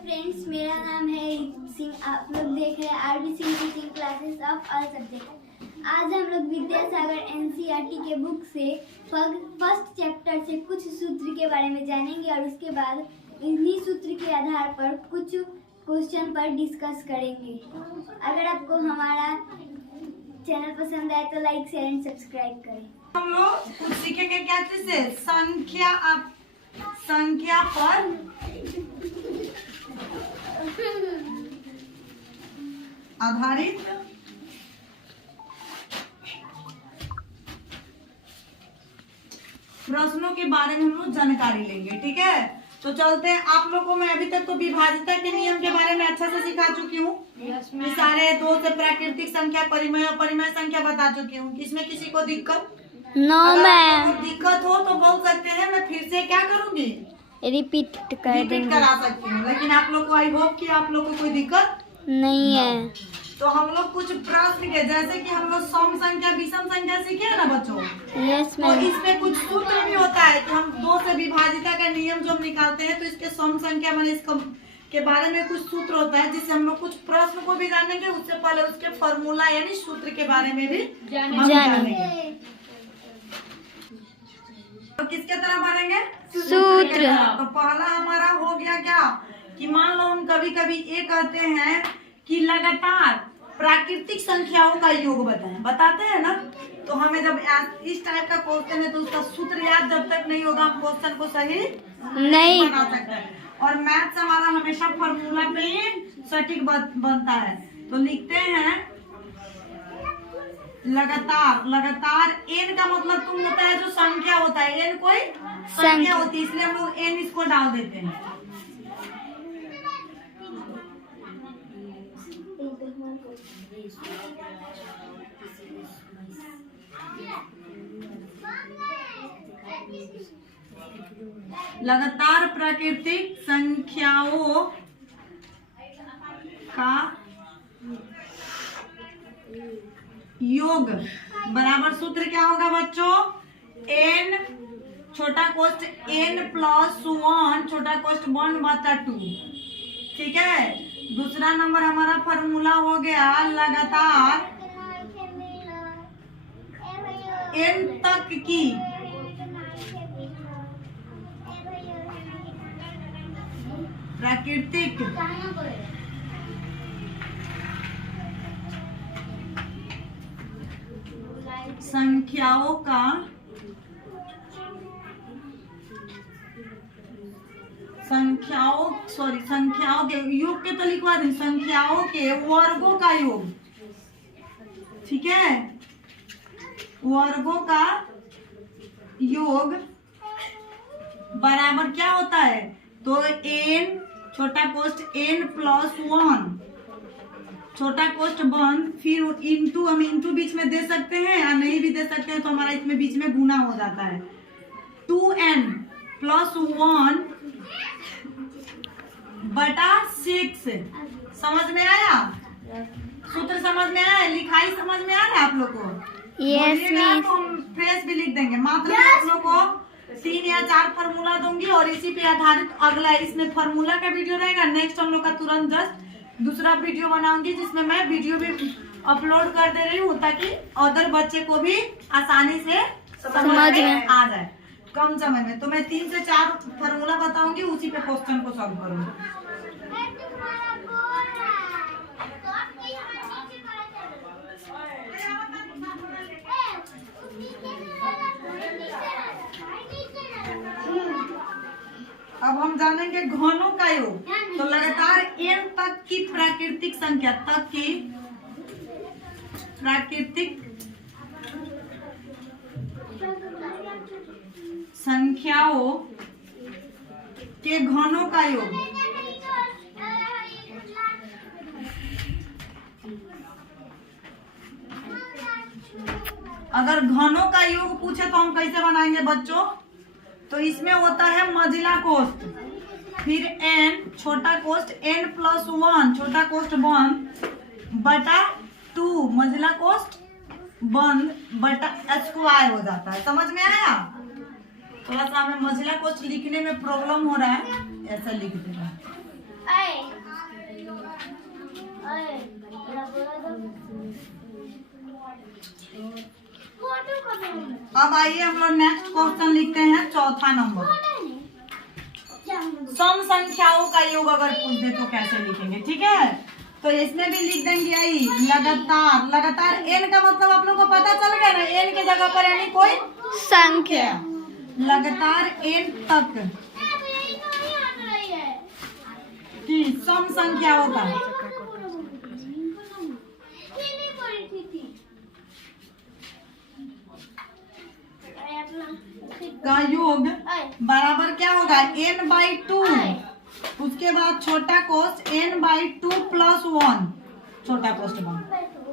Friends, मेरा नाम है रितु सिंह। आप लोग देख रहे हैं RBC teaching classes of all subject. आज हम लोग विद्यासागर एनसीईआरटी के बुक से फर्स्ट चैप्टर से कुछ सूत्र के बारे में जानेंगे और उसके बाद इन्हीं सूत्र के आधार पर कुछ क्वेश्चन पर डिस्कस करेंगे। अगर आपको हमारा चैनल पसंद आए तो लाइक शेयर एंड सब्सक्राइब करें। हम लोग कुछ सीखेंगे क्या चीज से? संख्या पर आधारित प्रश्नों के बारे में हम लोग जानकारी लेंगे। ठीक है, तो चलते हैं। आप लोगों को मैं अभी तक तो विभाज्यता के नियम के बारे में अच्छा से सिखा चुकी हूँ। सारे दो से प्राकृतिक संख्या, परिमेय और परिमेय संख्या बता चुकी हूँ। इसमें किसी को दिक्कत? No ma'am. दिक्कत हो तो बोल सकते हैं, मैं फिर से क्या करूँगी? रिपीट करा सकती हूँ। लेकिन आप लोग को आई होप कि आप लोग को कोई दिक्कत नहीं है। तो हम लोग कुछ प्रश्न के, जैसे कि हम लोग सम संख्या विषम संख्या सीखे है ना बच्चों। यस तो मैम। इसमें कुछ सूत्र भी होता है कि हम दो से विभाजिता का नियम जो हम निकालते हैं, तो इसके सम संख्या माने इसका के बारे में कुछ सूत्र होता है, जिससे हम लोग कुछ प्रश्न को भी जानेंगे। उससे पहले उसके फॉर्मूला यानी सूत्र के बारे में भी हम जानेंगे। तो किसके तरह बढ़ेंगे? सूत्र। तो पहला हमारा हो गया क्या कि मान लो हम कभी कभी ये कहते हैं कि लगातार प्राकृतिक संख्याओं का योग बताते हैं ना। तो हमें जब इस टाइप का क्वेश्चन है तो उसका सूत्र याद जब तक नहीं होगा हम क्वेश्चन को सही नहीं बना सकते हैं। और मैथ्स हमारा हमेशा फॉर्मूला पे ही सटीक बनता है। तो लिखते हैं लगातार एन का मतलब तुम होता है जो संख्या होता है। एन कोई संख्या होती है, इसलिए हम लोग एन इसको डाल देते हैं। लगातार प्राकृतिक संख्याओं का योग बराबर सूत्र क्या होगा बच्चों? n छोटा कोष्ठ n प्लस 1 छोटा कोष्ठ 1/2। ठीक है, दूसरा नंबर हमारा फॉर्मूला हो गया लगातार n तक की प्राकृतिक संख्याओं के योग के तो लिखवा दें, संख्याओं के वर्गों का योग। ठीक है, वर्गों का योग बराबर क्या होता है? तो n छोटा कोष्ठ n प्लस 1 छोटा कोष्ठ 1, फिर इंटू, हम इंटू बीच में दे सकते हैं या नहीं भी दे सकते हैं, तो हमारा इसमें बीच में गुना हो जाता है। 2n प्लस 1 बटा 6। समझ में आया? सूत्र समझ में आया? लिखाई समझ में आ रहा है आप लोग को? Yes miss. तो हम फ्रेश भी लिख देंगे। मात्र आप लोग को 3 या 4 फार्मूला दूंगी और इसी पे आधारित अगला इसमें फार्मूला का वीडियो रहेगा। नेक्स्ट हम लोग का तुरंत जस्ट दूसरा वीडियो बनाऊंगी, जिसमें मैं वीडियो भी अपलोड कर दे रही हूँ ताकि अदर बच्चे को भी आसानी से समझ में आ जाए कम समय में। तो मैं 3 से 4 फार्मूला बताऊंगी, उसी पे क्वेश्चन को सॉल्व करूंगी। अब हम जानेंगे घनों का योग। तो लगातार n तक की प्राकृतिक संख्या संख्याओं के घनों का योग। अगर घनों का योग पूछे तो हम कैसे बनाएंगे बच्चों? तो इसमें होता है मझिला कोष्ठ, फिर n छोटा कोष्ठ n प्लस 1 छोटा कोष्ठ 1 बटा 2 मझिला कोष्ठ बंद बटा स्क्वायर हो जाता है। समझ में आया? थोड़ा सा हमें मझिला कोष्ठ लिखने में प्रॉब्लम हो रहा है, ऐसा लिख देना। अब आइए हम लोग नेक्स्ट क्वेश्चन लिखते हैं, चौथा नंबर। सम संख्याओं का योग अगर पूछ दे तो कैसे लिखेंगे, ठीक है। तो इसमें भी लिख देंगे आई लगातार। लगातार एन का मतलब आप लोग को पता चल गया ना, एन के जगह पर यानी कोई संख्या। लगातार एन तक की सम संख्याओं का योग बराबर क्या होगा, n/2। उसके बाद छोटा कोष्ठ n/2 + 1 छोटा कोष्ठ बन।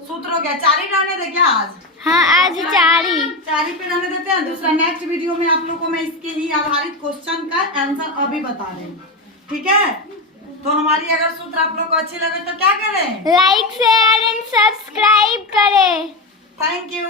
सूत्र हो गया। 4 ही रहने दे क्या आज? हाँ आज 4 4 ही पे रहने देते हैं। दूसरा नेक्स्ट वीडियो में आप लोगों को मैं इसके ही आधारित क्वेश्चन का आंसर अभी बता रही हूँ, ठीक है। तो हमारी अगर सूत्र आप लोग को अच्छी लगे तो क्या करें, लाइक शेयर एंड सब्सक्राइब करें। Thank you.